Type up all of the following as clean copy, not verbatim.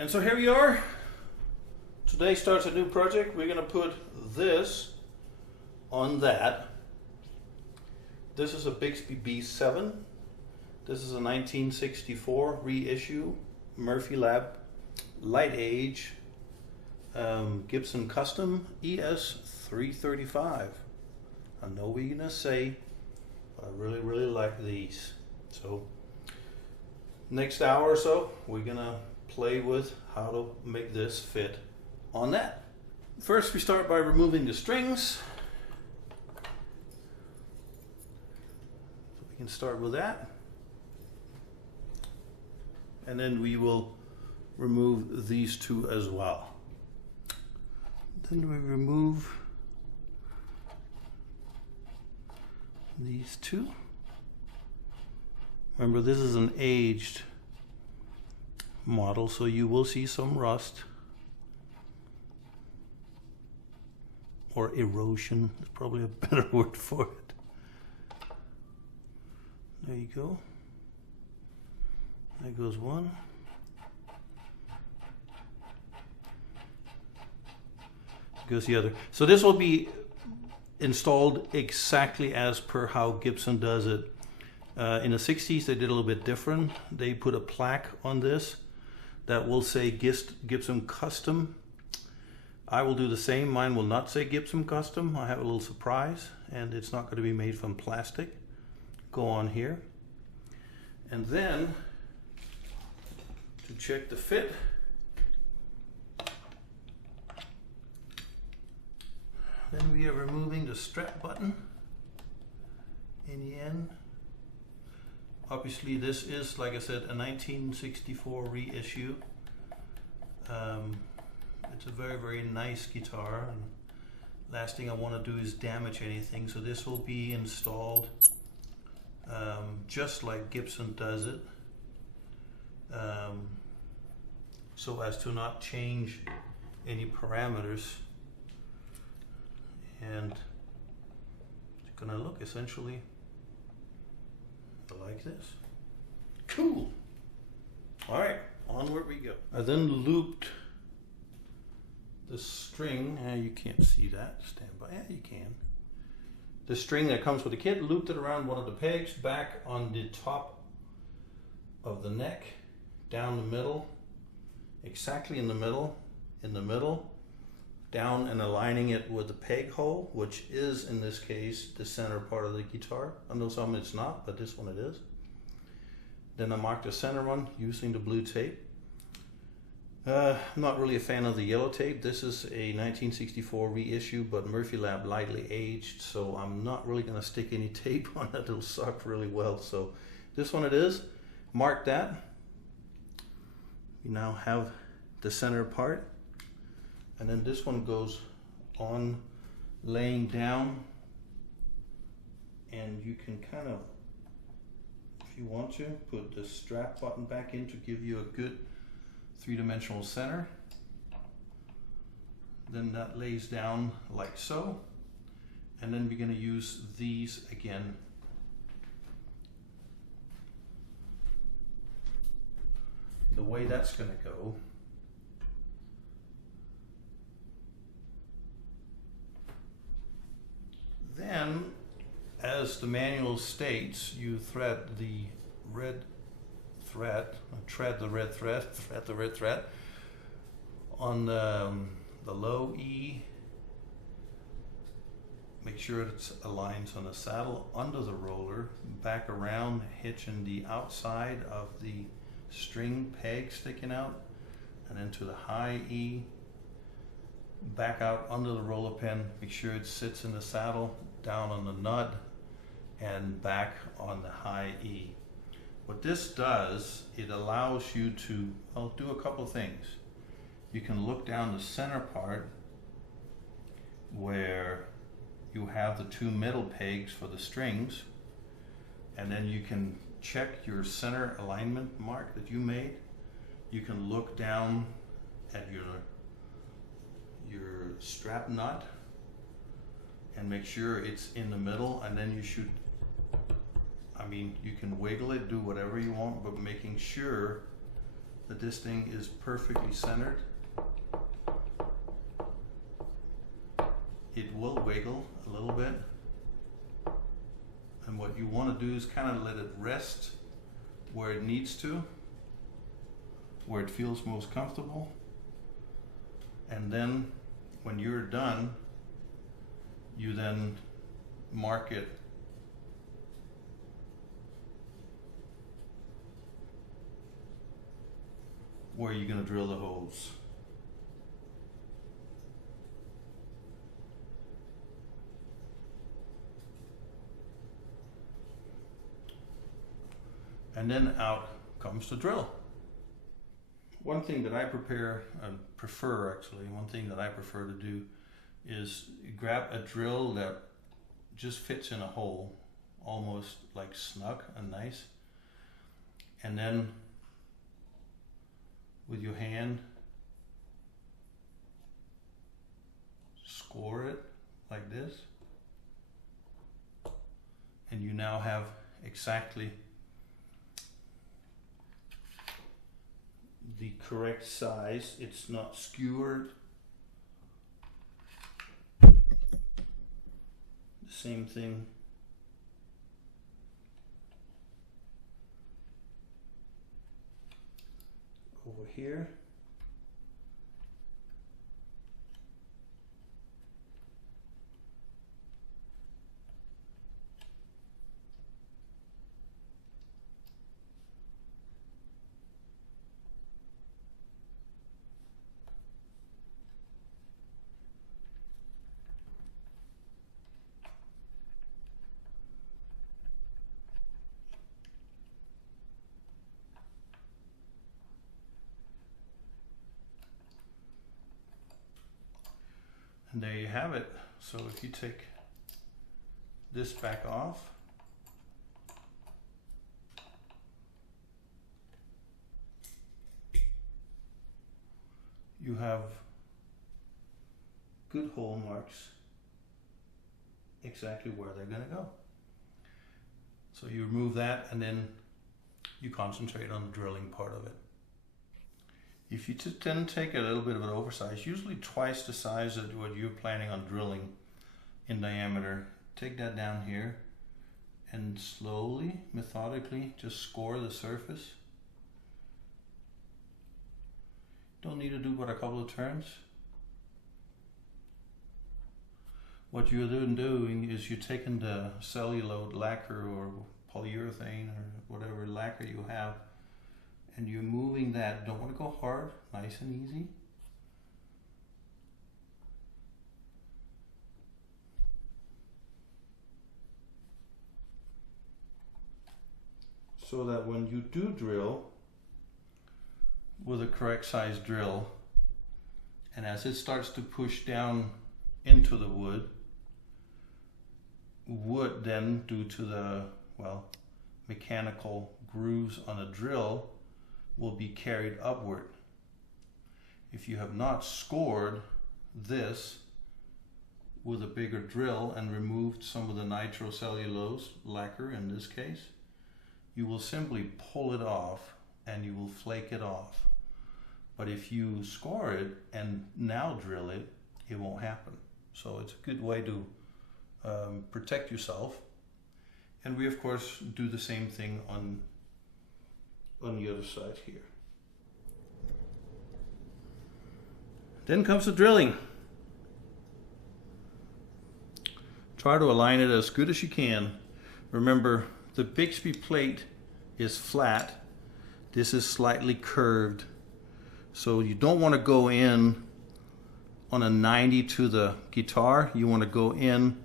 And so here we are. Today starts a new project. We're gonna put this on that. This is a Bigsby B7. This is a 1964 reissue Murphy Lab light age Gibson Custom ES 335. I know what you're gonna say, but I really like these. So next hour or so, we're gonna play with how to make this fit on that. First, we start by removing the strings. So we can start with that. And then we will remove these two as well. Then we remove these two. Remember, this is an aged model, so you will see some rust or erosion is probably a better word for it. There you go. There goes one. Goes the other. So this will be installed exactly as per how Gibson does it. In the 60s they did a little bit different. They put a plaque on this that will say Gibson Custom. I will do the same. Mine will not say Gibson Custom. I have a little surprise, and it's not going to be made from plastic. Go on here. And then to check the fit, then we are removing the strap button in the end. Obviously this is, like I said, a 1964 reissue. It's a very nice guitar, and last thing I want to do is damage anything, so this will be installed just like Gibson does it, so as to not change any parameters. And it's gonna look essentially like this. Cool. All right, onward we go. I then looped the string. You can't see that. Stand by. Yeah, you can. The string that comes with the kit, looped it around one of the pegs, back on the top of the neck, down the middle, exactly in the middle, down and aligning it with the peg hole, which is in this case the center part of the guitar. I know some it's not, but this one it is. Then I marked the center one using the blue tape. I'm not really a fan of the yellow tape. This is a 1964 reissue, but Murphy Lab lightly aged, so I'm not really going to stick any tape on it. It'll suck really well. So this one it is. Mark that. We now have the center part. And then this one goes on laying down, and you can kind of, if you want to, put the strap button back in to give you a good three-dimensional center. Then that lays down like so, and then we're going to use these again. The way that's going to go, then, as the manual states, you thread the red thread, thread the red thread on the low E. Make sure it aligns on the saddle under the roller, back around, hitching the outside of the string peg sticking out, and then to the high E, back out under the roller pin. Make sure it sits in the saddle, down on the nut, and back on the high E. What this does, it allows you to, well, do a couple of things. You can look down the center part where you have the two middle pegs for the strings, and then you can check your center alignment mark that you made. You can look down at your strap nut and make sure it's in the middle, and then you should, I mean, you can wiggle it, do whatever you want, but making sure that this thing is perfectly centered. It will wiggle a little bit. And what you want to do is kind of let it rest where it needs to, where it feels most comfortable. And then when you're done, you then mark it where you're going to drill the holes. And then out comes the drill. One thing that I prefer to do is grab a drill that just fits in a hole, almost like snug and nice, and then with your hand score it like this, and you now have exactly the correct size. It's not skewered. The same thing over here. And there you have it. So if you take this back off, you have good hole marks exactly where they're going to go. So you remove that and then you concentrate on the drilling part of it. If you then take a little bit of an oversize, usually twice the size of what you're planning on drilling in diameter, take that down here and slowly, methodically, just score the surface. Don't need to do but a couple of turns. What you're doing is you're taking the cellulose lacquer or polyurethane or whatever lacquer you have, and you're moving that. Don't want to go hard, nice and easy. So that when you do drill with a correct size drill, and as it starts to push down into the wood then, due to the, well, mechanical grooves on a drill, will be carried upward. If you have not scored this with a bigger drill and removed some of the nitrocellulose lacquer in this case, you will simply pull it off and you will flake it off. But if you score it and now drill it, it won't happen. So it's a good way to protect yourself. And we of course do the same thing on the other side here. Then comes the drilling. Try to align it as good as you can. Remember, the Bigsby plate is flat. This is slightly curved. So you don't want to go in on a 90 to the guitar. You want to go in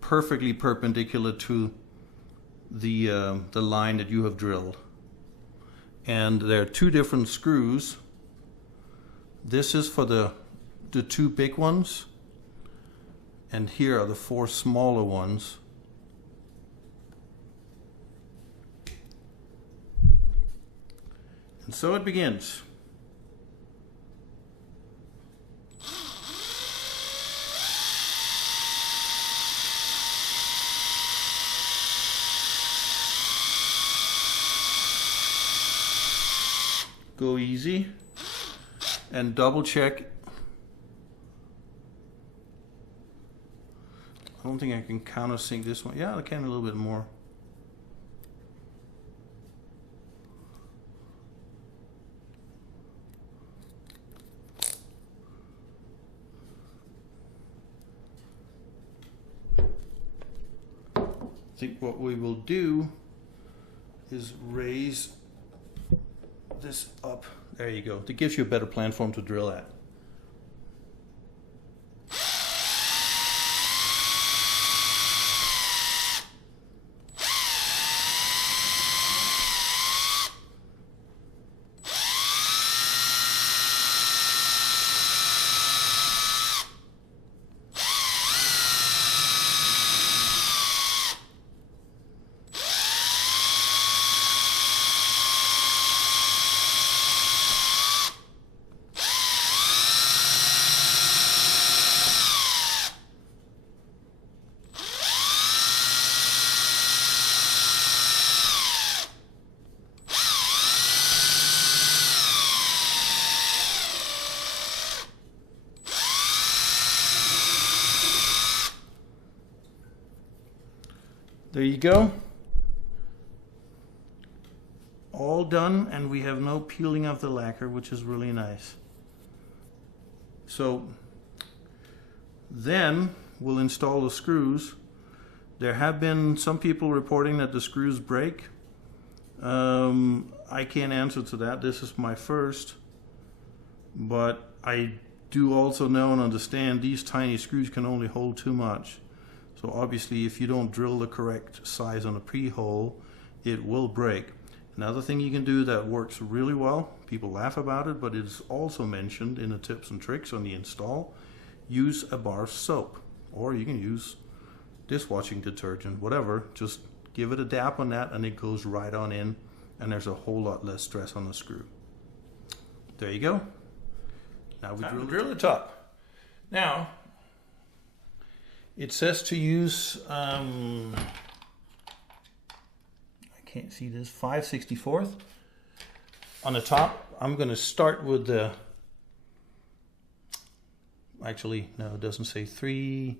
perfectly perpendicular to the line that you have drilled. And there are two different screws. This is for the two big ones, and here are the four smaller ones. And so it begins. go easy and double check. I don't think I can countersink this one. Yeah, I can a little bit more. I think what we will do is raise this up. There you go. That gives you a better platform to drill at. There you go. All done, and we have no peeling of the lacquer, which is really nice. So then we'll install the screws. There have been some people reporting that the screws break. I can't answer to that. This is my first, but I do also know and understand these tiny screws can only hold too much. So obviously if you don't drill the correct size on a pre-hole, it will break. Another thing you can do that works really well, people laugh about it, but it's also mentioned in the tips and tricks on the install, use a bar of soap, or you can use dishwashing detergent, whatever. Just give it a dap on that and it goes right on in, and there's a whole lot less stress on the screw. There you go. Now we drill the top. Now, it says to use, I can't see this, 5/64 on the top. I'm going to start with the, actually, no, it doesn't say 3.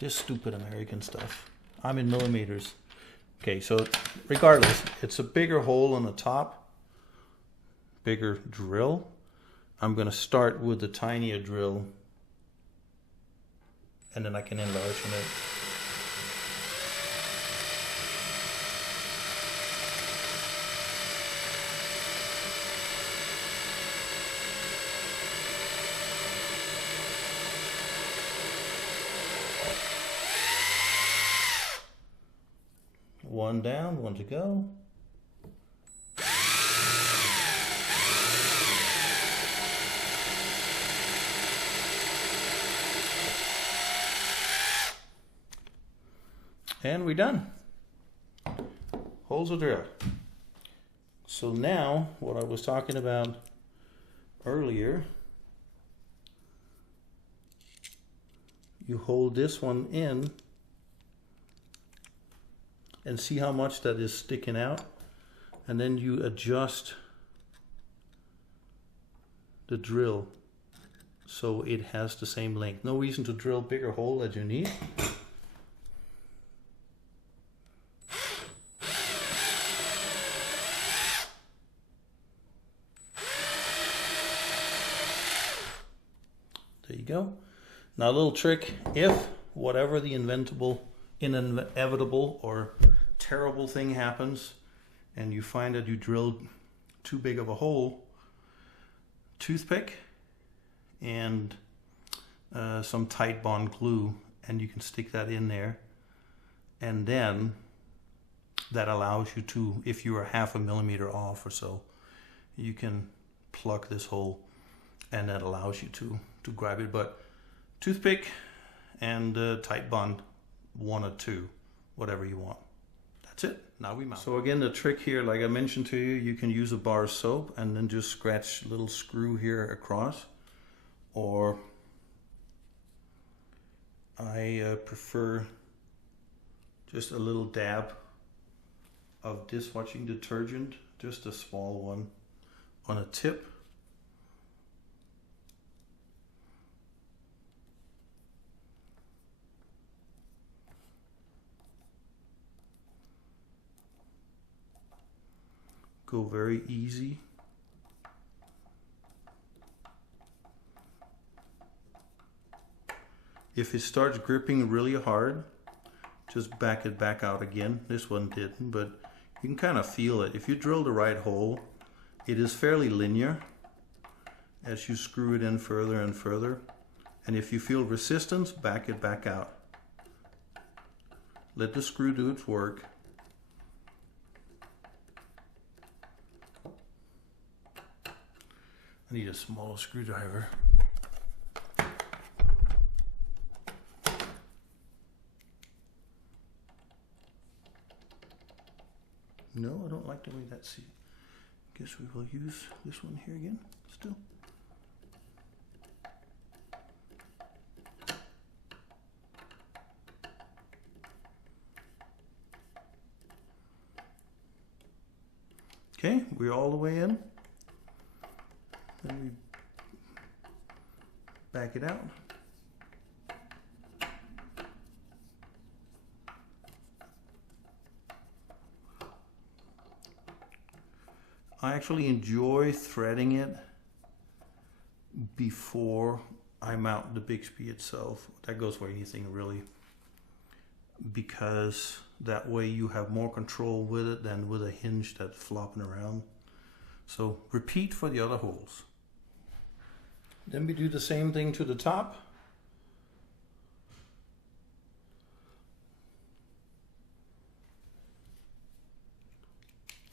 This stupid American stuff. I'm in millimeters. Okay, so regardless, it's a bigger hole on the top, bigger drill. I'm going to start with the tinier drill, and then I can enlarge on it. One down, one to go. And we're done. Holes are drilled. So now, what I was talking about earlier, you hold this one in and see how much that is sticking out, and then you adjust the drill so it has the same length. No reason to drill bigger hole than you need. There you go. Now a little trick, if whatever the inevitable or terrible thing happens and you find that you drilled too big of a hole, toothpick and some tight bond glue, and you can stick that in there, and then that allows you to, if you are 1/2 millimeter off or so, you can plug this hole, and that allows you to grab it. But toothpick and tight bond, 1 or 2, whatever you want. That's it. Now we mount. So again, the trick here, like I mentioned to you, you can use a bar of soap and then just scratch a little screw here across, or I prefer just a little dab of dishwashing detergent just a small one on a tip. Go very easy. If it starts gripping really hard, just back it back out again. This one didn't, but you can kind of feel it. If you drill the right hole, it is fairly linear as you screw it in further and further. And if you feel resistance, back it back out. Let the screw do its work. I need a smaller screwdriver. No, I don't like the way that's. Guess we will use this one here again, still. Okay, we're all the way in. Then we back it out. I actually enjoy threading it before I mount the Bigsby itself. That goes for anything really, because that way you have more control with it than with a hinge that's flopping around. So repeat for the other holes. Then we do the same thing to the top.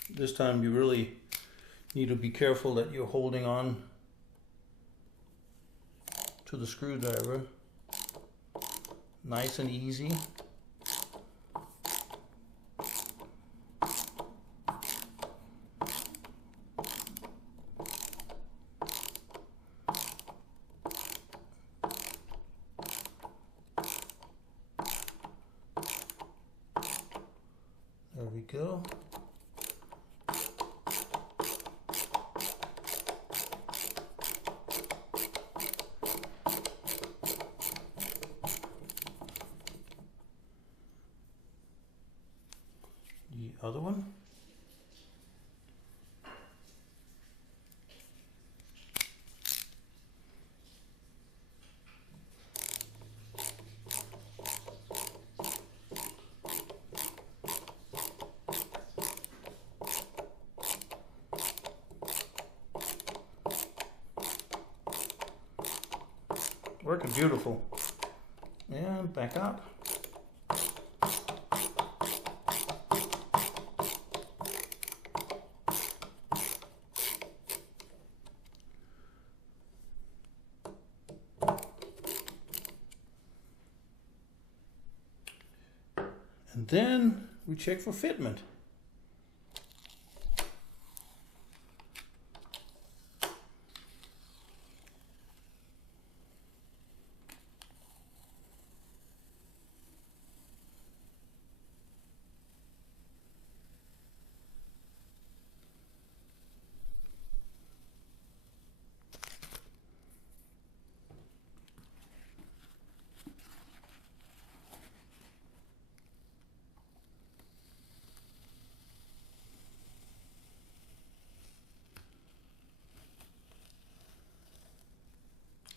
This time you really need to be careful that you're holding on to the screwdriver nice and easy. There we go. The other one. Working beautiful. And back up. And then we check for fitment.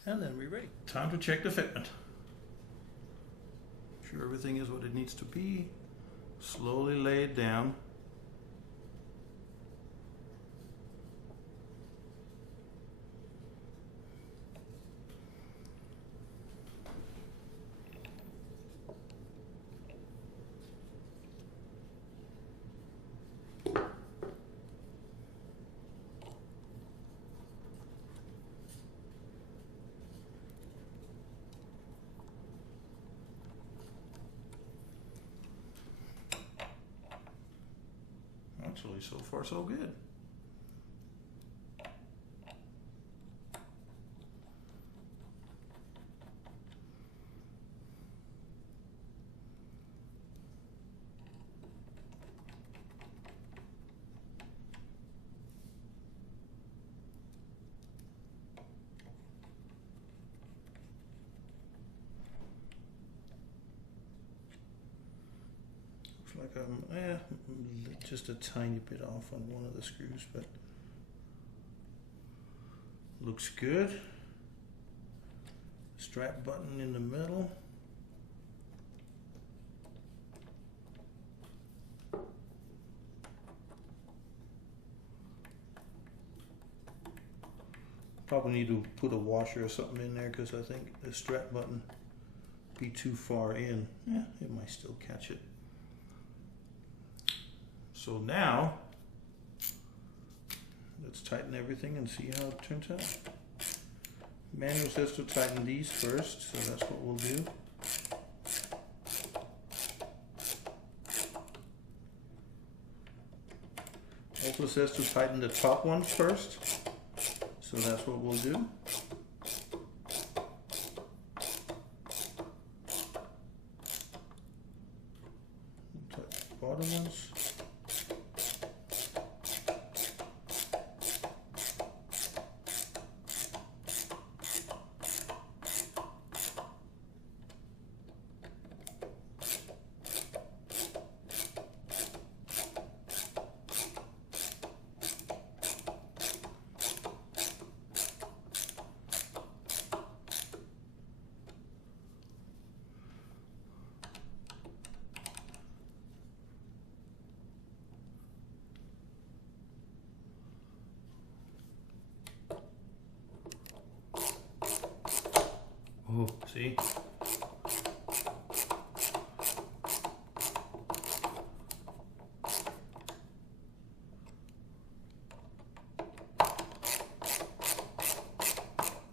And then we're ready. Time to check the fitment. Make sure everything is what it needs to be. Slowly lay it down. Actually, so far so good. like I'm just a tiny bit off on one of the screws, but looks good. Strap button in the middle. Probably need to put a washer or something in there because I think the strap button be too far in. Yeah, it might still catch it. So now, let's tighten everything and see how it turns out. Manual says to tighten these first, so that's what we'll do. Also says to tighten the top ones first, so that's what we'll do. Tighten the bottom ones. Oh, see?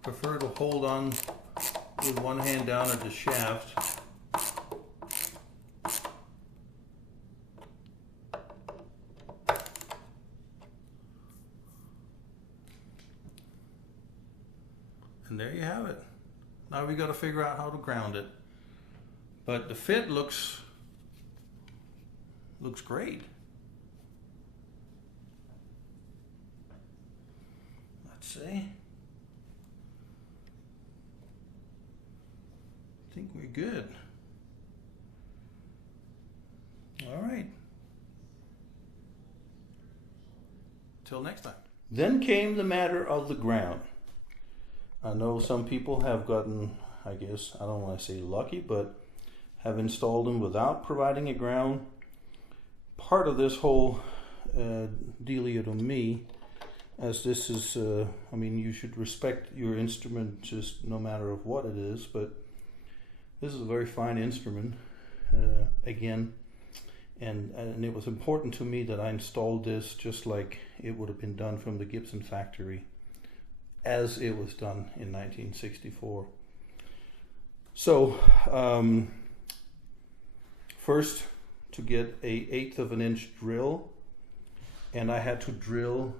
Prefer to hold on with one hand down at the shaft. And there you have it. Now we got to figure out how to ground it. But the fit looks great. Let's see. I think we're good. All right. Till next time. Then came the matter of the ground. I know some people have gotten, I guess, I don't want to say lucky, but have installed them without providing a ground. Part of this whole dealio to me, as this is, I mean, you should respect your instrument just no matter of what it is, but this is a very fine instrument, again, and it was important to me that I installed this just like it would have been done from the Gibson factory, as it was done in 1964. So first, to get a 1/8 of an inch drill, and I had to drill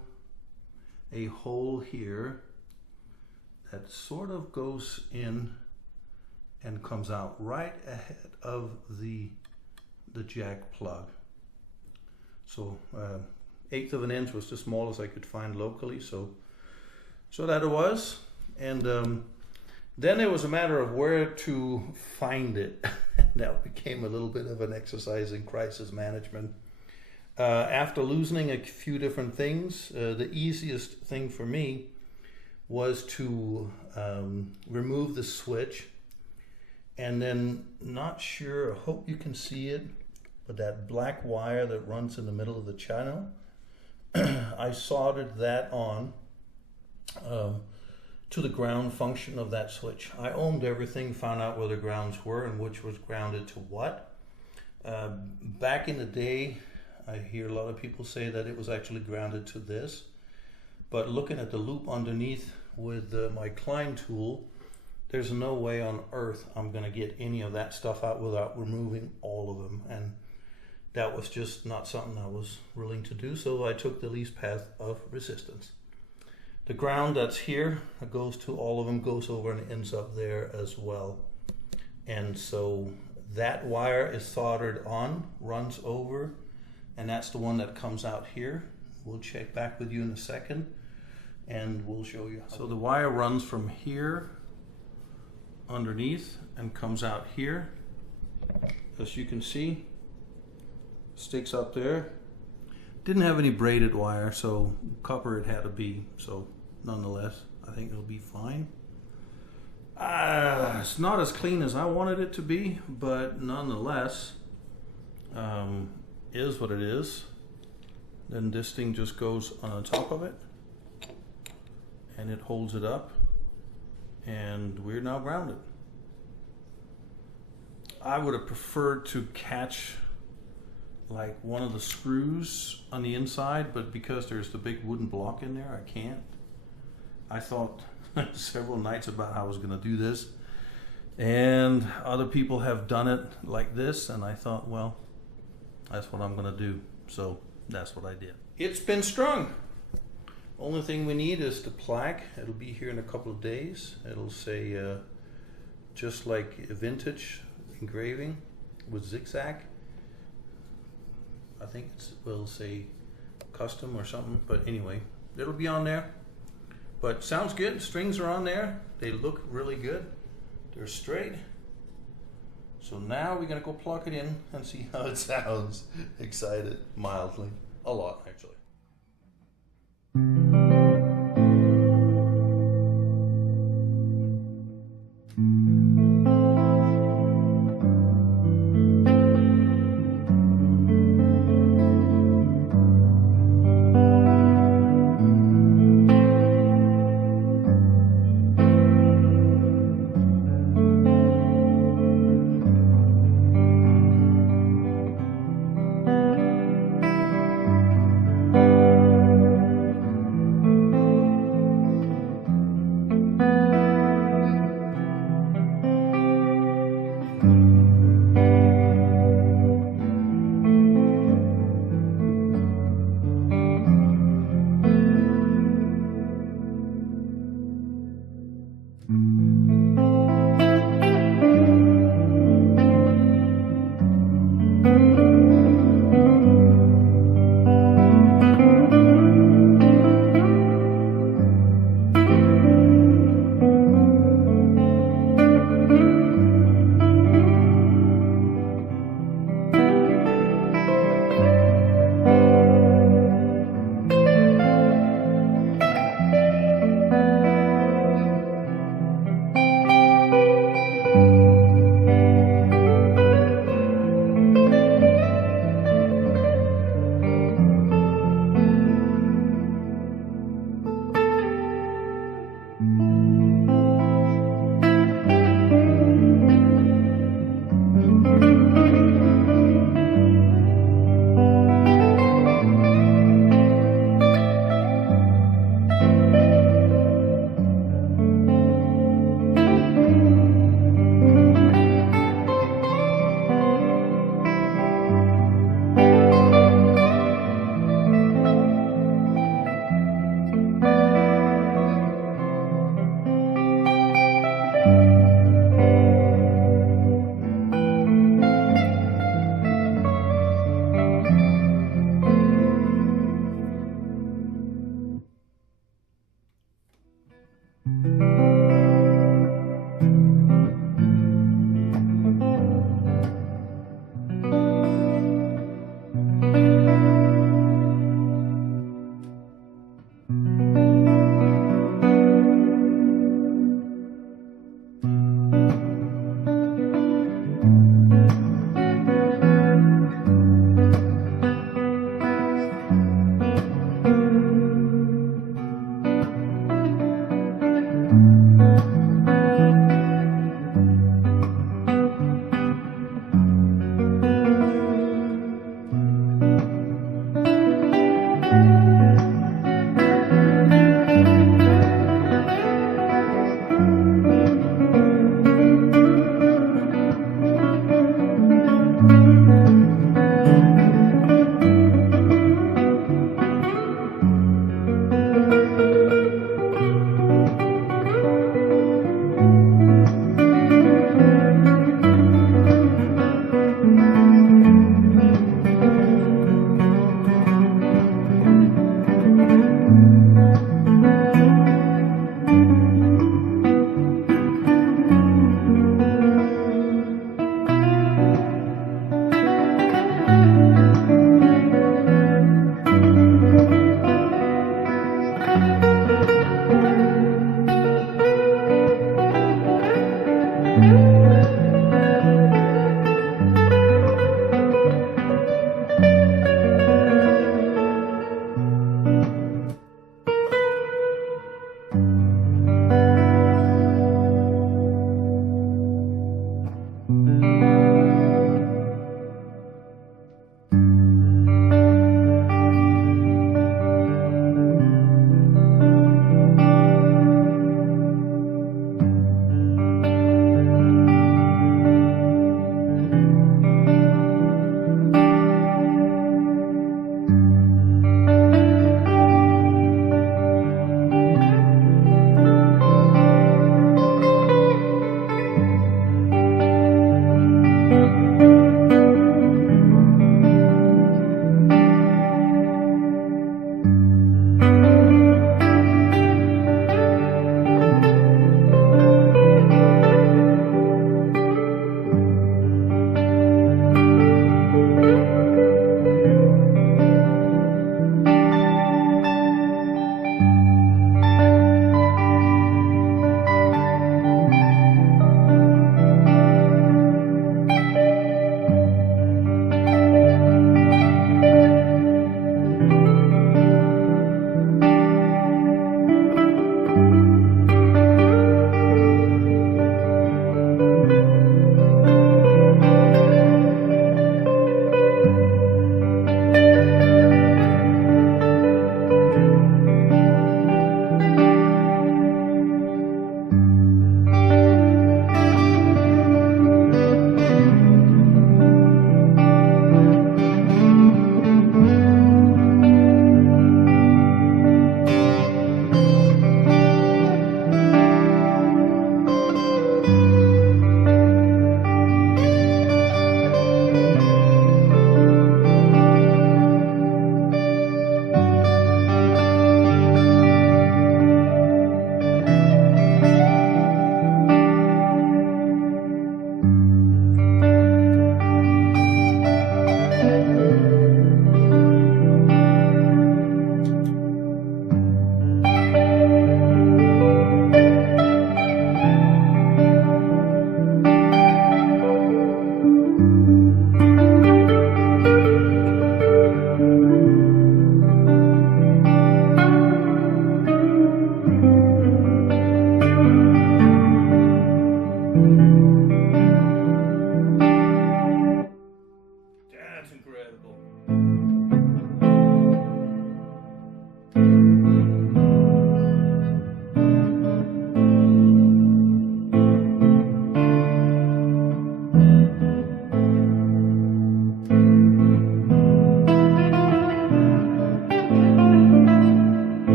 a hole here that sort of goes in and comes out right ahead of the jack plug. So 1/8 of an inch was the smallest I could find locally, so that it was. And then it was a matter of where to find it. That became a little bit of an exercise in crisis management. After loosening a few different things, the easiest thing for me was to remove the switch, and then, not sure, I hope you can see it, but that black wire that runs in the middle of the channel, I soldered that on to the ground function of that switch. I ohmed everything, found out where the grounds were and which was grounded to what. Back in the day, I hear a lot of people say that it was actually grounded to this, but looking at the loop underneath with my Klein tool, there's no way on earth I'm gonna get any of that stuff out without removing all of them, and that was just not something I was willing to do, so I took the least path of resistance. The ground that's here, that goes to all of them, goes over and ends up there as well. And so that wire is soldered on, runs over, and that's the one that comes out here. We'll check back with you in a second, and we'll show you. So the wire runs from here underneath and comes out here. As you can see, Sticks up there. Didn't have any braided wire, so copper it had to be. So nonetheless, I think it'll be fine. It's not as clean as I wanted it to be, but nonetheless, is what it is. Then this thing just goes on top of it, and it holds it up, and we're now grounded. I would have preferred to catch like one of the screws on the inside, but because there's the big wooden block in there, I can't. I thought several nights about how I was going to do this, and other people have done it like this, and I thought, well, that's what I'm going to do. So that's what I did. It's been strung. Only thing we need is the plaque. It'll be here in a couple of days. It'll say just like a vintage engraving with zigzag. I think it will say custom or something, but anyway, it'll be on there. But sounds good. Strings are on there. They look really good. They're straight. So now we're gonna go plug it in and see how it sounds. Excited, mildly, a lot actually.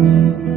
you.